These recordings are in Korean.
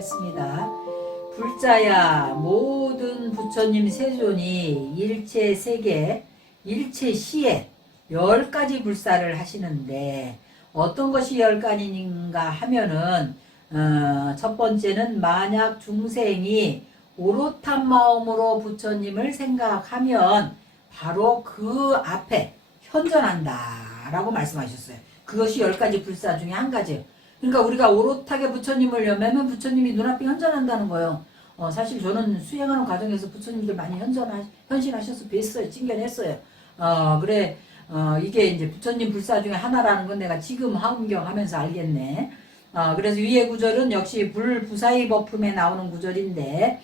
하겠습니다. 불자야 모든 부처님 세존이 일체 세계 일체 시에 10가지 불사를 하시는데 어떤 것이 10가지인가 하면은 첫 번째는 만약 중생이 오롯한 마음으로 부처님을 생각하면 바로 그 앞에 현존한다 라고 말씀하셨어요. 그것이 10가지 불사 중에 한 가지예요. 그러니까 우리가 오롯하게 부처님을 염하면 부처님이 눈앞에 현존한다는 거예요. 사실 저는 수행하는 과정에서 부처님들 많이 현신하셔서 뵀어요. 찡견했어요. 그래, 이게 이제 부처님 불사 중에 하나라는 건 내가 지금 화엄경 하면서 알겠네. 그래서 위의 구절은 역시 불부사의 법품에 나오는 구절인데,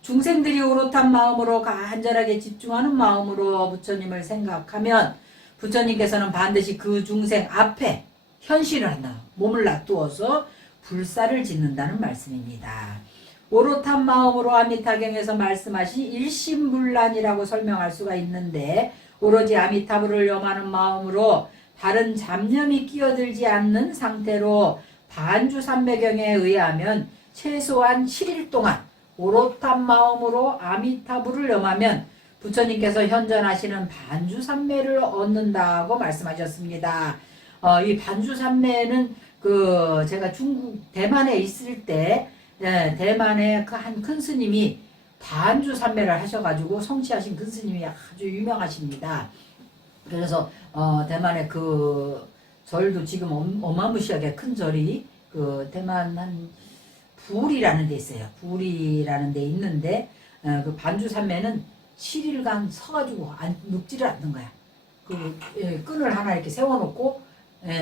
중생들이 오롯한 마음으로 간절하게 집중하는 마음으로 부처님을 생각하면 부처님께서는 반드시 그 중생 앞에 현실을 한다. 몸을 놔두어서 불사를 짓는다는 말씀입니다. 오롯한 마음으로 아미타경에서 말씀하신 일심불란이라고 설명할 수가 있는데, 오로지 아미타불을 염하는 마음으로 다른 잡념이 끼어들지 않는 상태로 반주삼매경에 의하면 최소한 7일 동안 오롯한 마음으로 아미타불을 염하면 부처님께서 현존하시는 반주삼매를 얻는다고 말씀하셨습니다. 이 반주삼매는 제가 중국 대만에 있을 때 대만의 그 한 큰 스님이 반주삼매를 하셔가지고 성취하신 큰 스님이 아주 유명하십니다. 그래서 대만의 그 절도 지금 어마무시하게 큰 절이 그 대만 한 부울이라는 데 있어요. 부울이라는 데 있는데 그 반주삼매는 7일간 서가지고 눕지를 않는 거야. 끈을 하나 이렇게 세워놓고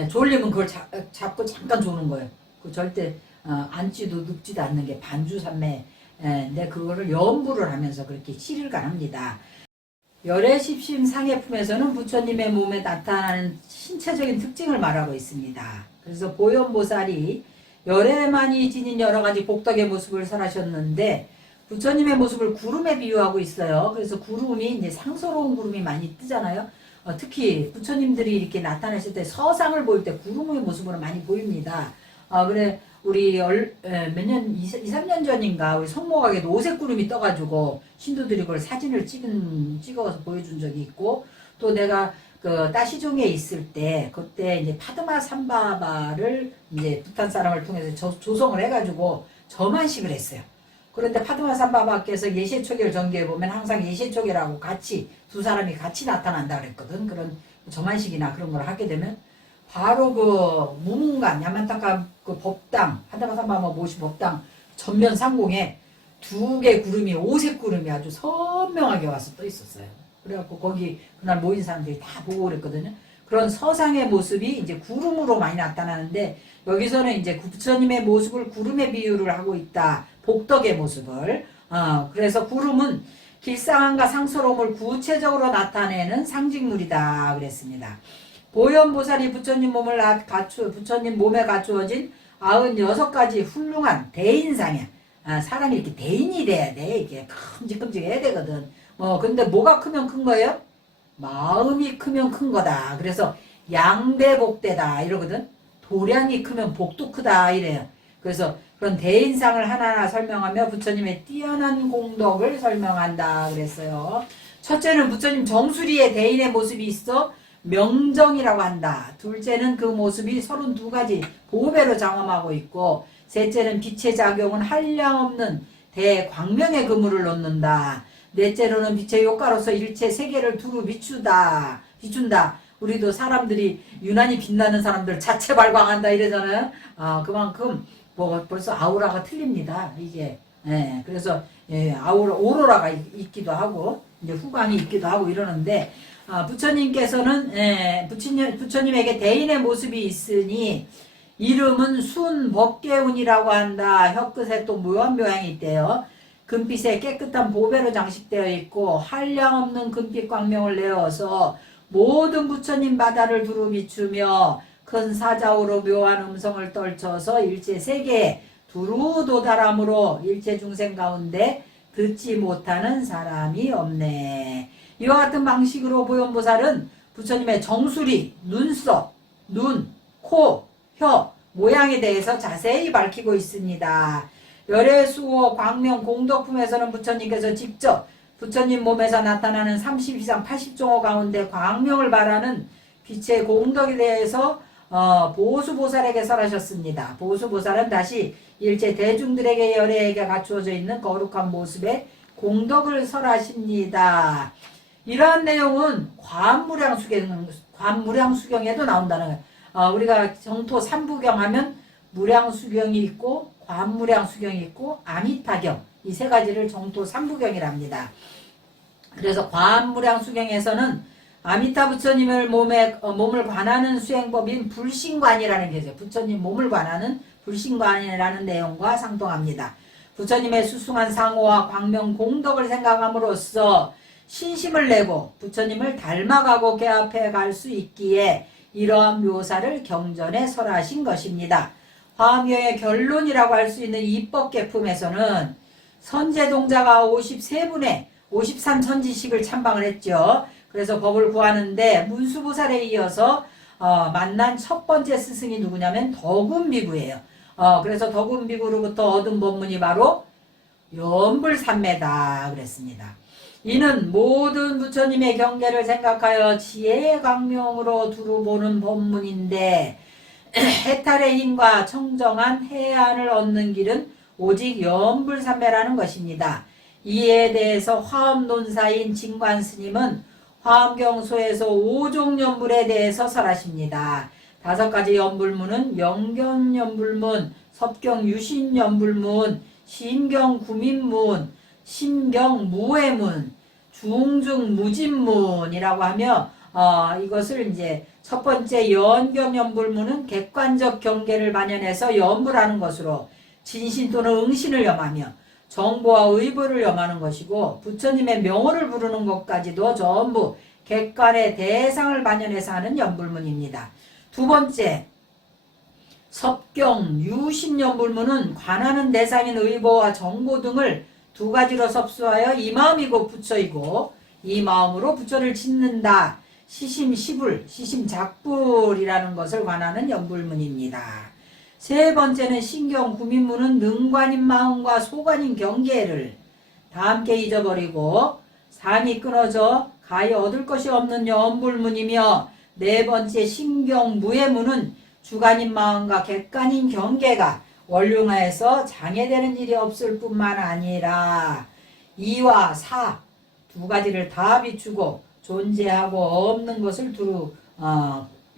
졸리면 그걸 잡고 잠깐 조는 거예요. 그 절대 앉지도 눕지도 않는 게 반주삼매. 근데 그거를 염불을 하면서 그렇게 7일간 합니다. 열애십심 상해품에서는 부처님의 몸에 나타나는 신체적인 특징을 말하고 있습니다. 그래서 보현보살이 열애만이 지닌 여러가지 복덕의 모습을 설하셨는데 부처님의 모습을 구름에 비유하고 있어요. 그래서 구름이 이제 상서로운 구름이 많이 뜨잖아요. 특히 부처님들이 이렇게 나타나실 때 서상을 보일 때 구름의 모습으로 많이 보입니다. 그래 우리 몇 년, 2, 3년 전인가 우리 성모각에도 오색 구름이 떠가지고 신도들이 그걸 사진을 찍어서 보여준 적이 있고, 또 내가 그 따시종에 있을 때 그때 이제 파드마 삼바바를 이제 부탄 사람을 통해서 조성을 해가지고 저만식을 했어요. 그런데 파드마 삼바바께서 예시초계를 전개해 보면 항상 예시초계라고 같이 두 사람이 같이 나타난다 그랬거든. 그런 저만식이나 그런 걸 하게 되면 바로 그 무문관 야만타카 그 법당 파드마 삼바바 모시 법당 전면 상공에 두 개 구름이 오색 구름이 아주 선명하게 와서 떠 있었어요. 그래갖고 거기 그날 모인 사람들이 다 보고 그랬거든요. 그런 서상의 모습이 이제 구름으로 많이 나타나는데 여기서는 이제 부처님의 모습을 구름에 비유를 하고 있다. 복덕의 모습을. 그래서 구름은 길상함과 상서로움을 구체적으로 나타내는 상징물이다 그랬습니다. 보현보살이 부처님 몸에 갖추어진 96가지 훌륭한 대인상이야. 사람이 이렇게 대인이 돼야 돼. 이렇게 큼직큼직해야 되거든. 근데 뭐가 크면 큰 거예요? 마음이 크면 큰 거다. 그래서 양대복대다 이러거든. 도량이 크면 복도 크다 이래요. 그래서 그런 대인상을 하나하나 설명하며 부처님의 뛰어난 공덕을 설명한다 그랬어요. 첫째는 부처님 정수리에 대인의 모습이 있어 명정이라고 한다. 둘째는 그 모습이 32가지 보배로 장엄하고 있고, 셋째는 빛의 작용은 한량없는 대광명의 그물을 놓는다. 넷째로는 빛의 효과로서 일체 세계를 두루 비춘다. 우리도 사람들이 유난히 빛나는 사람들 자체 발광한다 이러잖아요. 그만큼 벌써 아우라가 틀립니다. 이게 그래서 오로라가 있기도 하고 이제 후광이 있기도 하고 이러는데, 부처님께서는 부처님에게 대인의 모습이 있으니 이름은 순법계운이라고 한다. 혀끝에 또 묘한묘양이 있대요. 금빛에 깨끗한 보배로 장식되어 있고 한량없는 금빛 광명을 내어서 모든 부처님 바다를 두루 비추며 큰 사자우로 묘한 음성을 떨쳐서 일체 세계에 두루 도달함으로 일체 중생 가운데 듣지 못하는 사람이 없네. 이와 같은 방식으로 보현보살은 부처님의 정수리, 눈썹, 눈, 코, 혀, 모양에 대해서 자세히 밝히고 있습니다. 열애수호 광명 공덕품에서는 부처님께서 직접 부처님 몸에서 나타나는 30 이상 80종호 가운데 광명을 발하는 빛의 공덕에 대해서 보수보살에게 설하셨습니다. 보수보살은 다시 일체 대중들에게 열애에게 갖추어져 있는 거룩한 모습의 공덕을 설하십니다. 이러한 내용은 관무량수경에도 나온다는 거예요. 우리가 정토 삼부경 하면 무량수경이 있고 관무량수경이 있고 아미타경, 이 세 가지를 정토 삼부경이랍니다. 그래서 관무량수경에서는 아미타 부처님을 몸을 관하는 수행법인 불신관이라는 게 있어요. 부처님 몸을 관하는 불신관이라는 내용과 상통합니다. 부처님의 수승한 상호와 광명 공덕을 생각함으로써 신심을 내고 부처님을 닮아가고 개합해 갈 수 있기에 이러한 묘사를 경전에 설하신 것입니다. 화엄경의 결론이라고 할 수 있는 입법계품에서는 선제동자가 53분의 53천지식을 참방을 했죠. 그래서 법을 구하는데 문수보살에 이어서 만난 첫 번째 스승이 누구냐면 덕운비구예요. 그래서 덕운비구로부터 얻은 법문이 바로 연불삼매다 그랬습니다. 이는 모든 부처님의 경계를 생각하여 지혜의 광명으로 두루 보는 법문인데 해탈의 힘과 청정한 해안을 얻는 길은 오직 연불삼매라는 것입니다. 이에 대해서 화엄논사인 진관스님은 화엄경소에서 5종 연불에 대해서 설하십니다. 5가지 연불문은 영견연불문, 섭경유신연불문, 심경구민문, 심경무해문, 중중무진문이라고 하며 이것을 이제 첫 번째 연경연불문은 객관적 경계를 만연해서 연불하는 것으로 진신 또는 응신을 염하며 정보와 의보를 염하는 것이고 부처님의 명호를 부르는 것까지도 전부 객관의 대상을 만연해서 하는 연불문입니다. 두 번째 섭경유신연불문은 관하는 대상인 의보와 정보 등을 두 가지로 섭수하여 이 마음이고 부처이고 이 마음으로 부처를 짓는다. 시심시불, 시심작불이라는 것을 관하는 연불문입니다. 세 번째는 신경구민문은 능관인 마음과 소관인 경계를 다 함께 잊어버리고 삶이 끊어져 가히 얻을 것이 없는 연불문이며 네 번째 신경무해문은 주관인 마음과 객관인 경계가 원륜화해서 장애되는 일이 없을 뿐만 아니라 2와 4 두 가지를 다 비추고 존재하고 없는 것을 두루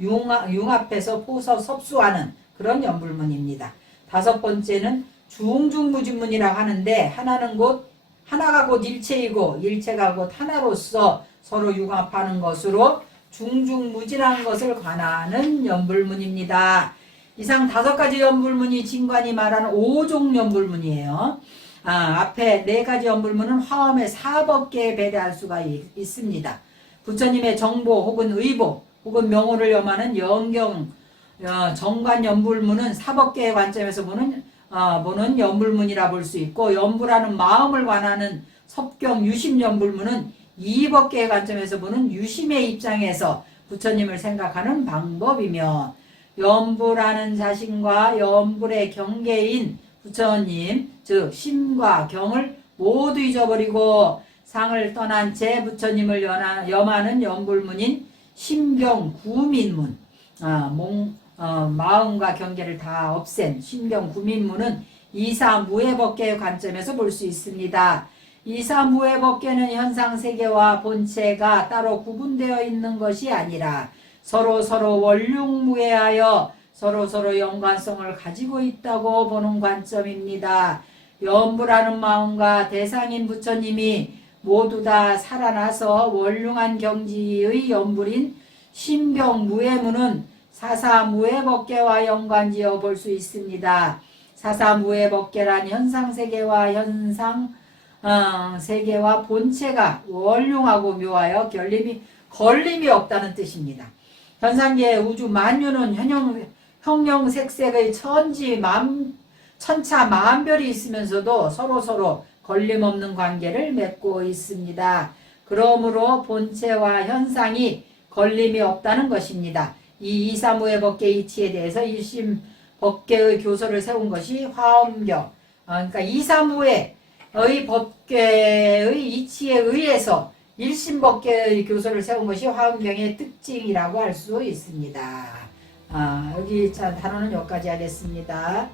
융합해서 포서 섭수하는 그런 연불문입니다. 5번째는 중중무진문이라고 하는데 하나가 곧 일체이고 일체가 곧 하나로서 서로 융합하는 것으로 중중무진한 것을 관하는 연불문입니다. 이상 5가지 연불문이 진관이 말하는 5종 연불문이에요. 앞에 4가지 연불문은 화엄의 사법계에 배대할 수가 있습니다. 부처님의 정보 혹은 의보 혹은 명호를 염하는 정관 연불문은 사법계의 관점에서 보는 연불문이라 볼 수 있고 연불하는 마음을 관하는 섭경 유심 연불문은 이법계의 관점에서 보는 유심의 입장에서 부처님을 생각하는 방법이며 연불하는 자신과 연불의 경계인 부처님 즉 심과 경을 모두 잊어버리고 상을 떠난 채 부처님을 염하는 연불문인 심경구민문 마음과 경계를 다 없앤 심경구민문은 이사무해법계의 관점에서 볼 수 있습니다. 이사무해법계는 현상세계와 본체가 따로 구분되어 있는 것이 아니라 서로 원륜무해하여 서로 연관성을 가지고 있다고 보는 관점입니다. 연불하는 마음과 대상인 부처님이 모두 다 살아나서 원륜한 경지의 연불인 심경무해문은 사사무해법계와 연관지어 볼 수 있습니다. 사사무해법계란 현상세계와 세계와 본체가 원륜하고 묘하여 걸림이 없다는 뜻입니다. 현상계의 우주 만유는 형형색색의 천차 만별이 있으면서도 서로 걸림없는 관계를 맺고 있습니다. 그러므로 본체와 현상이 걸림이 없다는 것입니다. 이 이사무해법계 이치에 대해서 일심 법계의 교서를 세운 것이 화엄경, 그러니까 2, 3호의 법계의 이치에 의해서 일심법계의 교서를 세운 것이 화엄경의 특징이라고 할 수 있습니다. 여기 자 단어는 여기까지 하겠습니다.